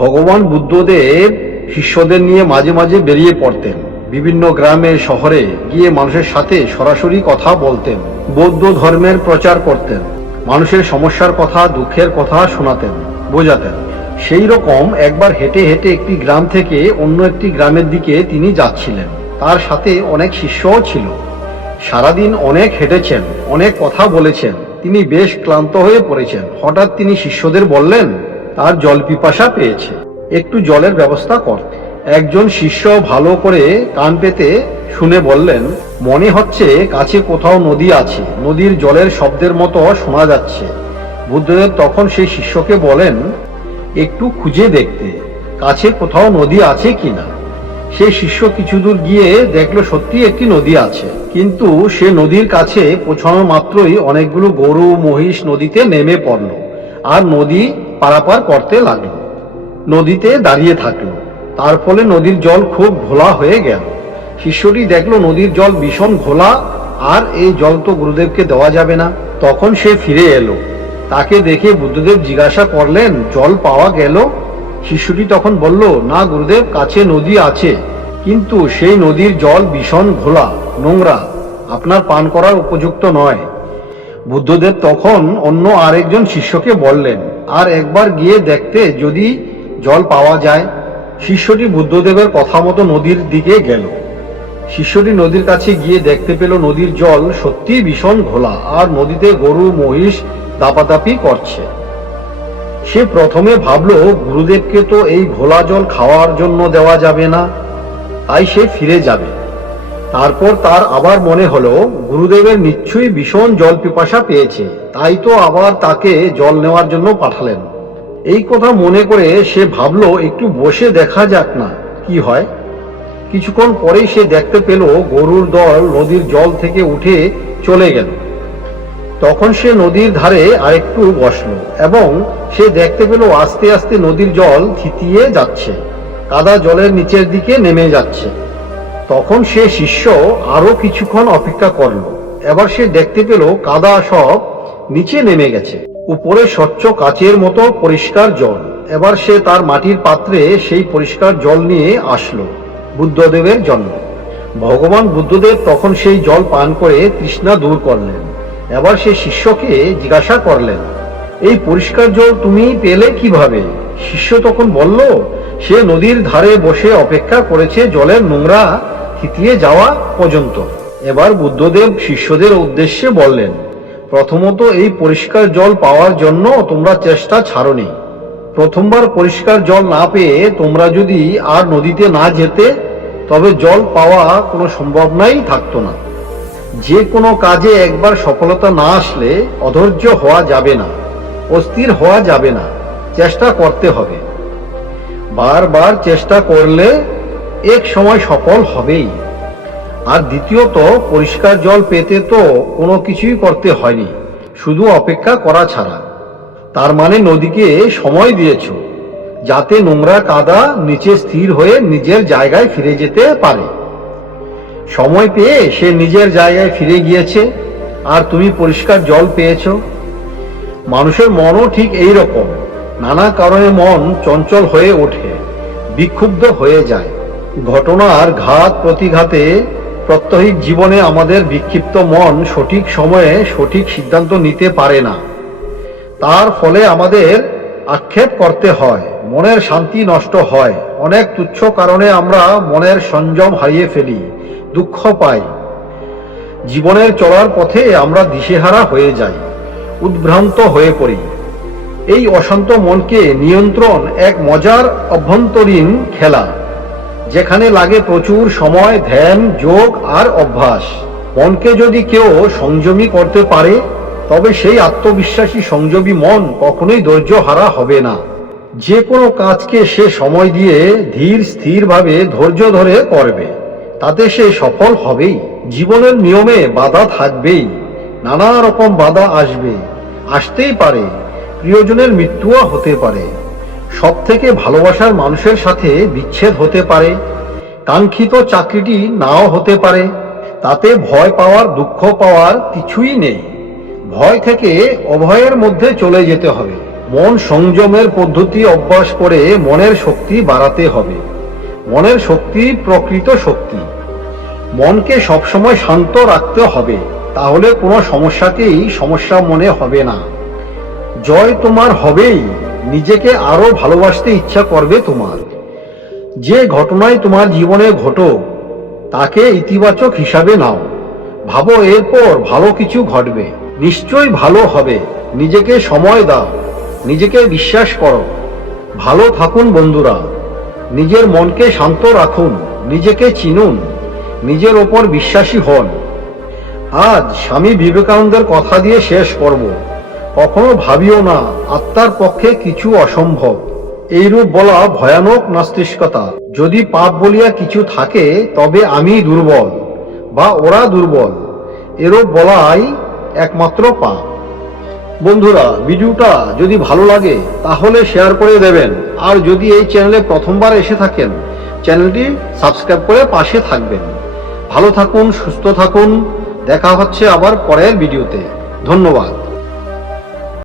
ভগবান বুদ্ধদেব শিষ্যদের নিয়ে মাঝে মাঝে বেরিয়ে পড়তেন। বিভিন্ন গ্রামে শহরে গিয়ে মানুষের সাথে সরাসরি কথা বলতেন, বৌদ্ধ ধর্মের প্রচার করতেন, মানুষের সমস্যার কথা, দুঃখের কথা শোনাতেন, বোঝাতেন। সেই রকম একবার হেঁটে হেঁটে একটি গ্রাম থেকে অন্য একটি গ্রামের দিকে তিনি যাচ্ছিলেন। তার সাথে অনেক শিষ্যও ছিল। সারাদিন অনেক হেঁটেছেন, অনেক কথা বলেছেন, তিনি বেশ ক্লান্ত হয়ে পড়েছেন। হঠাৎ তিনি শিষ্যদের বললেন তার জল পিপাসা পেয়েছে, একটু জলের ব্যবস্থা করতে। একজন শিষ্য ভালো করে কান পেতে শুনে বললেন, মনে হচ্ছে কাছে কোথাও নদী আছে, নদীর জলের শব্দের মতো শোনা যাচ্ছে। বুদ্ধদেব তখন সেই শিষ্যকে বলেন একটু খুঁজে দেখতে, কাছে কোথাও নদী আছে কিনা। সে শিষ্য কিছু দূর গিয়ে দেখলো সত্যি একটি নদী আছে, কিন্তু সে নদীর কাছে পৌঁছানো মাত্রই অনেকগুলো গরু মহিষ নদীতে নেমে পড়ল আর নদী পারাপার করতে লাগলো, নদীতে দাঁড়িয়ে থাকলো। তার ফলে নদীর জল খুব ঘোলা হয়ে গেল। শিষ্যটি দেখলো নদীর জল ভীষণ ঘোলা, আর এই জল তো গুরুদেবকে দেওয়া যাবে না। তখন সে ফিরে এলো। তাকে দেখে বুদ্ধদেব জিজ্ঞাসা করলেন, জল পাওয়া গেল? শিষ্যটি তখন বলল, না গুরুদেব, কাছে নদী আছে, কিন্তু সেই নদীর জল ভীষণ ঘোলা, নোংরা, আপনার পান করার উপযুক্ত নয়। বুদ্ধদেব তখন অন্য আরেকজন শিষ্যকে বললেন, আর একবার গিয়ে দেখতে যদি জল পাওয়া যায়। শিষ্যটি বুদ্ধদেবের কথা মতো নদীর দিকে গেল। শিষ্যটি নদীর কাছে গিয়ে দেখতে পেল নদীর জল সত্যি ভীষণ ঘোলা, আর নদীতে গরু মহিষ দাপাদাপি করছে। সে প্রথমে ভাবলো গুরুদেবকে তো এই ঘোলা জল খাওয়ার জন্য দেওয়া যাবে না, তাই সে ফিরে যাবে। তারপর তার আবার মনে হলো গুরুদেবের নিশ্চয়ই ভীষণ জল পিপাসা পেয়েছে, তাই তো আবার তাকে জল নেওয়ার জন্য পাঠালেন। এই কথা মনে করে সে ভাবলো একটু বসে দেখা যাক না কি হয়। কিছুক্ষণ পরেই সে দেখতে পেল গরুর দল নদীর জল থেকে উঠে চলে গেল। তখন সে নদীর ধারে আরেকটু বসলো এবং সে দেখতে পেল আস্তে আস্তে নদীর জল থিতিয়ে যাচ্ছে, কাদা জলের নিচের দিকে নেমে যাচ্ছে। তখন সে শিষ্য আরো কিছুক্ষণ অপেক্ষা করলো। এবার সে দেখতে পেল কাদা সব নিচে নেমে গেছে, উপরে স্বচ্ছ কাচের মতো পরিষ্কার জল। এবার সে তার মাটির পাত্রে সেই পরিষ্কার জল নিয়ে আসলো বুদ্ধদেবের জন্য। ভগবান বুদ্ধদেব তখন সেই জল পান করে তৃষ্ণা দূর করলেন। এবার সে শিষ্যকে জিজ্ঞাসা করলেন, এই পরিষ্কার জল তুমি পেলে কিভাবে? শিষ্য তখন বলল, সে নদীর ধারে বসে অপেক্ষা করেছে জলের নোংরা থিতিয়ে যাওয়া পর্যন্ত। এবার বুদ্ধদেব শিষ্যদের উদ্দেশ্যে বললেন, প্রথমত এই পরিষ্কার জল পাওয়ার জন্য তোমরা চেষ্টা ছাড়োনি। প্রথমবার পরিষ্কার জল না পেয়ে তোমরা যদি আর নদীতে না যেতে, তবে জল পাওয়া কোনো সম্ভাবনাই থাকতো না। যে কোনো কাজে একবার সফলতা না আসলে অধৈর্য হওয়া যাবে না, অস্থির হওয়া যাবে না, চেষ্টা করতে হবে। বারবার চেষ্টা করলে এক সময় সফল হবেই। আর দ্বিতীয়ত, পরিষ্কার জল পেতে তো কোনো কিছুই করতে হয়নি, শুধু অপেক্ষা করা ছাড়া। তার মানে নদীকে সময় দিয়েছ যাতে নোংরা কাদা নিচে স্থির হয়ে নিজের জায়গায় ফিরে যেতে পারে। সময় পেয়ে সে নিজের জায়গায় ফিরে গিয়েছে, আর তুমি পরিষ্কার জল পেয়েছ। মানুষের মনও ঠিক এই রকম, নানা কারণে মন চঞ্চল হয়ে ওঠে, বিক্ষুব্ধ হয়ে যায়। ঘটনার ঘাত প্রতিঘাতে প্রত্যহিক জীবনে আমাদের বিক্ষিপ্ত মন সঠিক সময়ে সঠিক সিদ্ধান্ত নিতে পারে না। তার ফলে আমাদের আক্ষেপ করতে হয়, মনের শান্তি নষ্ট হয়। অনেক তুচ্ছ কারণে আমরা মনের সংযম হারিয়ে ফেলি, দুঃখ পাই। জীবনের চলার পথে আমরা দিশেহারা হয়ে যাই, উদ্ভ্রান্ত হয়ে পড়ি। এই অশান্ত মনকে নিয়ন্ত্রণ এক মজার অভ্যন্তরীণ খেলা, যেখানে লাগে প্রচুর সময়, ধ্যান, যোগ আর অভ্যাস। মনকে যদি কেউ সংযমী করতে পারে, তবে সেই আত্মবিশ্বাসী সংযমী মন কখনোই ধৈর্য হারা হবে না। যে কোনো কাজকে সে সময় দিয়ে ধীর স্থিরভাবে ধৈর্য ধরে করবে, তাতে সে সফল হবেই। জীবনের নিয়মে বাধা থাকবেই, নানা রকম বাধা আসবে, আসতেই পারে। প্রিয়জনের মৃত্যুও হতে পারে, সব থেকে ভালোবাসার মানুষের সাথে বিচ্ছেদ হতে পারে, কাঙ্ক্ষিত চাকরিটি নাও হতে পারে। তাতে ভয় পাওয়ার, দুঃখ পাওয়ার কিছুই নেই। ভয় থেকে অভয়ের মধ্যে চলে যেতে হবে। মন সংযমের পদ্ধতি অভ্যাস করে মনের শক্তি বাড়াতে হবে। মনের শক্তি প্রকৃত শক্তি। মনকে সবসময় শান্ত রাখতে হবে, তাহলে কোনো সমস্যাকেই সমস্যা মনে হবে না। জয় তোমার হবেই, নিজেকে আরো ভালোবাসতে ইচ্ছা করবে তোমার। যে ঘটনায় তোমার জীবনে ঘটুক তাকে ইতিবাচক হিসাবে নাও। ভাবো এরপর ভালো কিছু ঘটবে, নিশ্চয়ই ভালো হবে। নিজেকে সময় দাও, নিজেকে বিশ্বাস করো। ভালো থাকুন বন্ধুরা, নিজের মনকে শান্ত রাখুন, নিজেকে চিনুন, নিজের ওপর বিশ্বাসী হন। আজ স্বামী বিবেকানন্দের কথা দিয়ে শেষ করব। কখনো ভাবিও না আত্মার পক্ষে কিছু অসম্ভব। এইরূপ বলা ভয়ানক নাস্তিকতা। যদি পাপ বলিয়া কিছু থাকে তবে আমি দুর্বল বা ওরা দুর্বল, এরূপ বলাই একমাত্র পাপ। বন্ধুরা, ভিডিওটা যদি ভালো লাগে তাহলে শেয়ার করে দেবেন। আর যদি এই চ্যানেলে প্রথমবার এসে থাকেন, চ্যানেলটি সাবস্ক্রাইব করে পাশে থাকবেন। ভালো থাকুন, সুস্থ থাকুন। দেখা হচ্ছে আবার পরের ভিডিওতে। ধন্যবাদ।